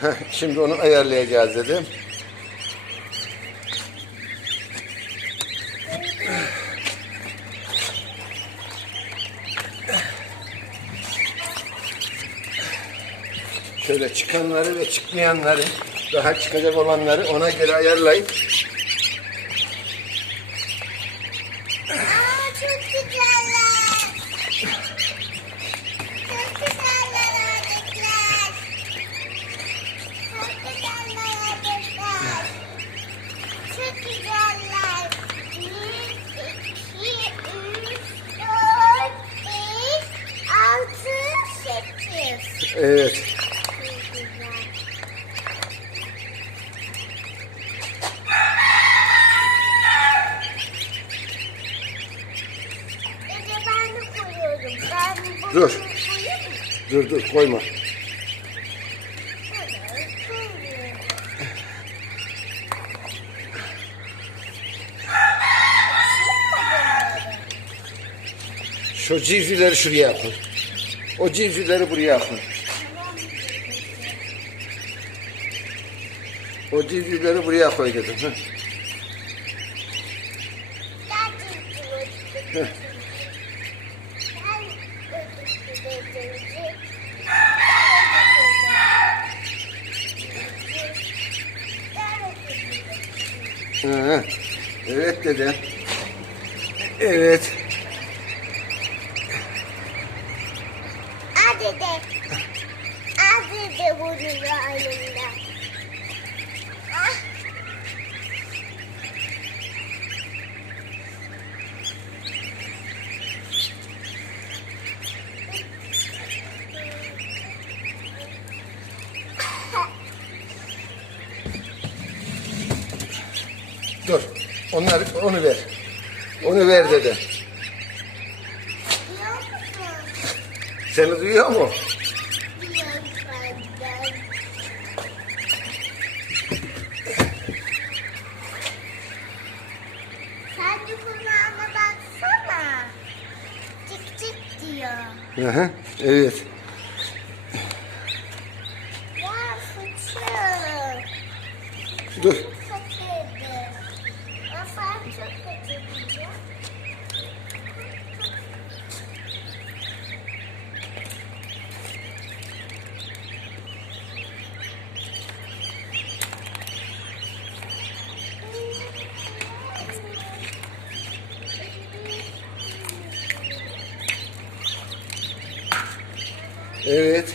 Heh, Şimdi onu ayarlayacağız dedim. Şöyle çıkanları ve çıkmayanları, daha çıkacak olanları ona göre ayarlayıp bunu Dur. dur dur koyma. Evet. Şu civcivleri şuraya yapın. O civcivleri buraya yapın. O civcivleri buraya koy dedim. heh. Heh. Hı, Evet dede. Evet. Bunu elimden. Ah. Dur. Onlar, onu ver. Onu ver musun? Seni duyuyor mu? Sen de baksana. Cik cik diyor. Hı. Evet. Ya fıçı. Dur. Evet.